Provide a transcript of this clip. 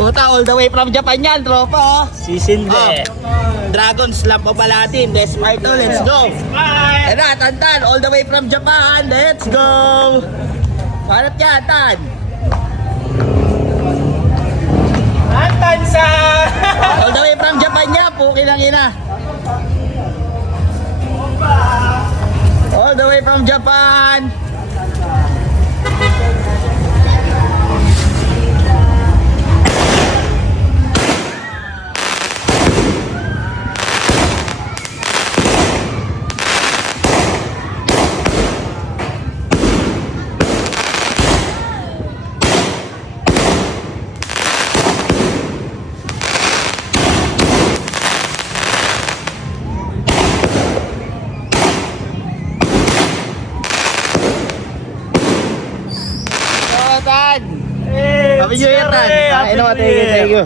Puta, all the way from Japan yan, tropa, oh. Sisinde. Dragon Slap of Palatin, Desperto, let's go. Yan na, Tantan, all the way from Japan, let's go. Parat yan, Tan. Antan sa... All the way from Japan niya, puki ng ina. All the way from Japan. Tan. Happy New Year, Tan. Thank you.